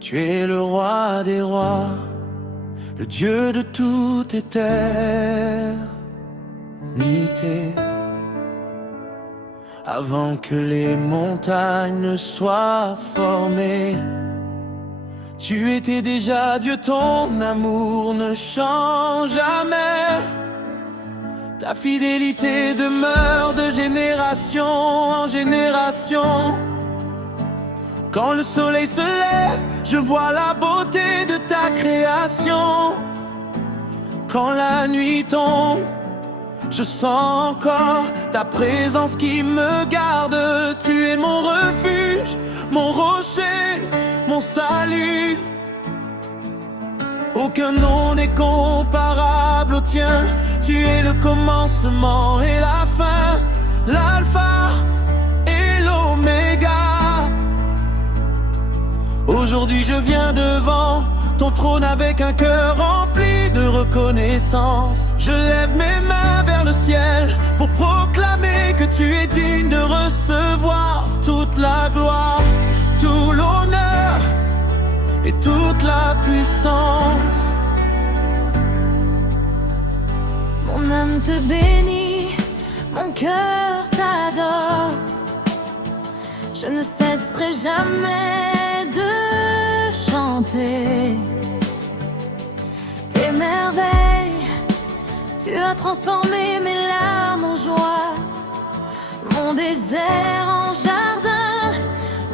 Tu es le roi des rois, le Dieu de toute éternité. Avant que les montagnes ne soient formées, tu étais déjà Dieu, ton amour ne change jamais. Ta fidélité demeure de génération en génération. Quand le soleil se lève, je vois la beauté de ta création. Quand la nuit tombe, je sens encore ta présence qui me garde. Tu es mon refuge, mon rocher, mon salut. Aucun nom n'est comparable au tien. Tu es le commencement et la fin, l'alpha et l'oméga. Aujourd'hui je viens devant ton trône avec un cœur rempli de reconnaissance. Je lève mes mains vers le ciel pour proclamer que tu es digne de recevoir toute la gloire, tout l'honneur et toute la puissance. Mon âme te bénit, mon cœur t'adore. Je ne cesserai jamais de chanter tes merveilles. Tu as transformé mes larmes en joie, mon désert en jardin,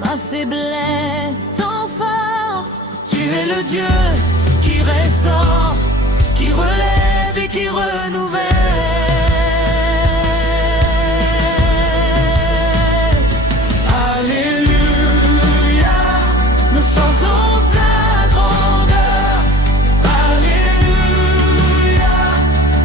ma faiblesse en force. Tu es le Dieu qui restaure, qui relève et qui renouvelle. Alléluia, nous chantons ta grandeur. Alléluia,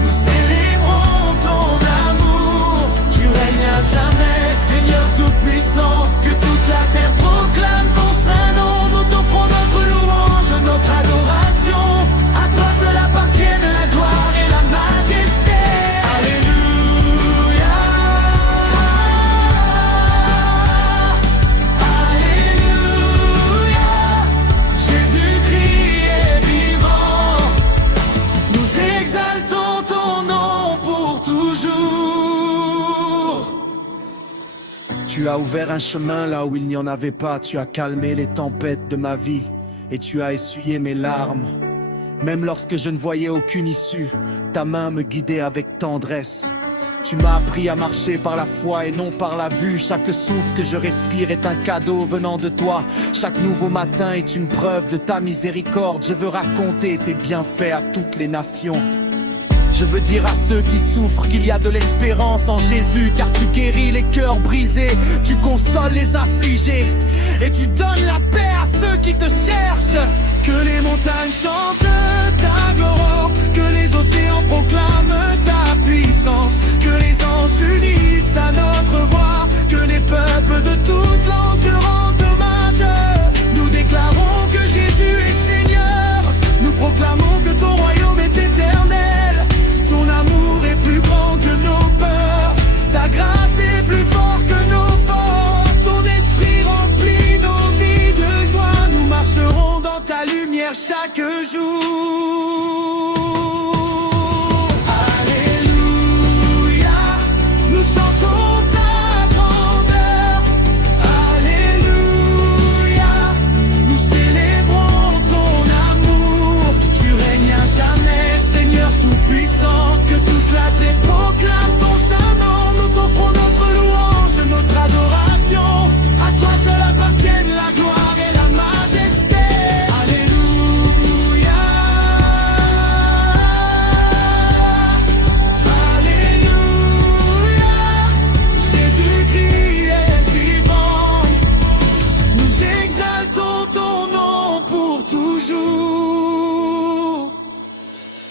nous célébrons ton amour. Tu règnes à jamais, Seigneur tout-puissant. Que toute la terre proclame ton saint nom. Nous t'offrons notre louange, notre adoration. À toi seul appartiennent la gloire et la majesté. Alléluia, Alléluia, Jésus-Christ est vivant. Nous exaltons ton nom pour toujours. Tu as ouvert un chemin là où il n'y en avait pas. Tu as calmé les tempêtes de ma vie et tu as essuyé mes larmes. Même lorsque je ne voyais aucune issue, ta main me guidait avec tendresse. Tu m'as appris à marcher par la foi et non par la vue. Chaque souffle que je respire est un cadeau venant de toi. Chaque nouveau matin est une preuve de ta miséricorde. Je veux raconter tes bienfaits à toutes les nations. Je veux dire à ceux qui souffrent qu'il y a de l'espérance en Jésus. Car tu guéris les cœurs brisés, tu consoles les affligés et tu donnes la paix à ceux qui te cherchent. Que les montagnes chantent ta gloire, que les océans proclament ta puissance, que les anges unissent à notre voix, que les peuples de toutes langues te rendent hommage. Nous déclarons que Jésus est Seigneur, nous proclamons que ton royaume est éternel. Ton amour est plus grand que nos peurs, ta grâce est plus forte que nos forces. Ton esprit remplit nos vies de joie, nous marcherons dans ta lumière chaque jour. Alléluia, nous chantons ta grandeur. Alléluia, nous célébrons ton amour. Tu règnes à jamais, Seigneur tout-puissant. Que toute la terre proclame ton saint nom. Nous t'offrons notre louange, notre adoration. À toi seul appartiennent la gloire et la majesté. Alléluia, Alléluia, Jésus-Christ est vivant. Nous exaltons ton nom pour toujours.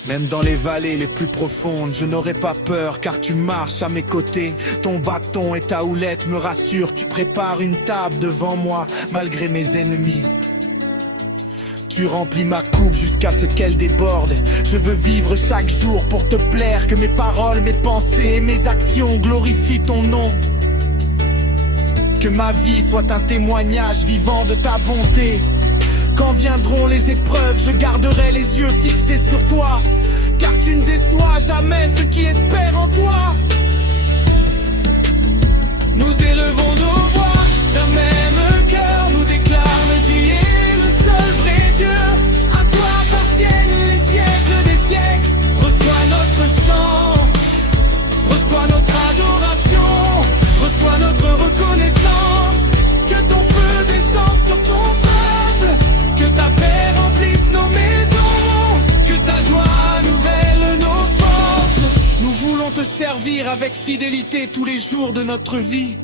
Même dans les vallées les plus profondes, je n'aurai pas peur car tu marches à mes côtés. Ton bâton et ta houlette me rassurent. Tu prépares une table devant moi malgré mes ennemis. Tu remplis ma coupe jusqu'à ce qu'elle déborde. Je veux vivre chaque jour pour te plaire. Que mes paroles, mes pensées et mes actions glorifient ton nom. Que ma vie soit un témoignage vivant de ta bonté. Quand viendront les épreuves, je garderai les yeux fixés sur toi, car tu ne déçois jamais ceux qui espèrent en toi. Nous élevons nos voix d'un même cœur, nous déclarons tu es le seul vrai Dieu. À toi appartiennent les siècles des siècles. Reçois notre chant, reçois notre adoration, reçois notre reconnaissance. Que ton feu descende sur ton peuple, que ta paix remplisse nos maisons, que ta joie nouvelle nos forces. Nous voulons te servir avec fidélité tous les jours de notre vie.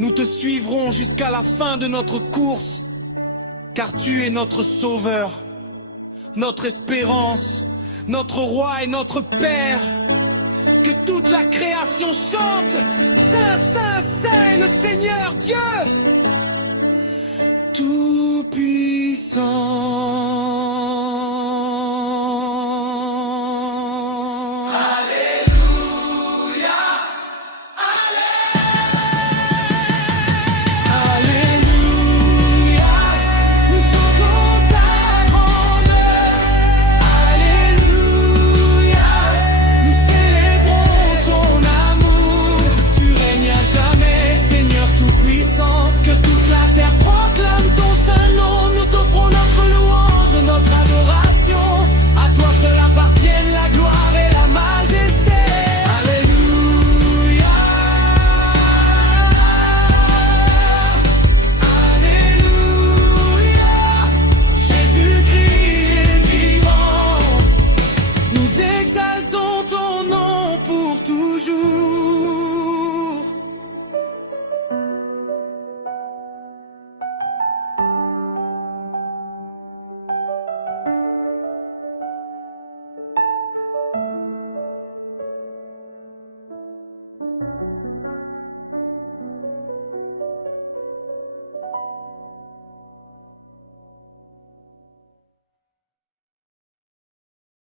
Nous te suivrons jusqu'à la fin de notre course, car tu es notre sauveur, notre espérance, notre roi et notre Père. Que toute la création chante, Saint, Saint, Saint est le Seigneur Dieu Tout-Puissant. Alléluia, Alléluia, nous chantons ta grandeur. Alléluia, nous célébrons ton amour. Tu règnes à jamais, Seigneur Tout-Puissant. Que toute la terre proclame ton saint nom. Nous t'offrons notre louange, notre adoration. À toi seul appartiennent la gloire et la majesté. Alléluia, Alléluia, Jésus-Christ est vivant. Nous exaltons ton nom pour toujours.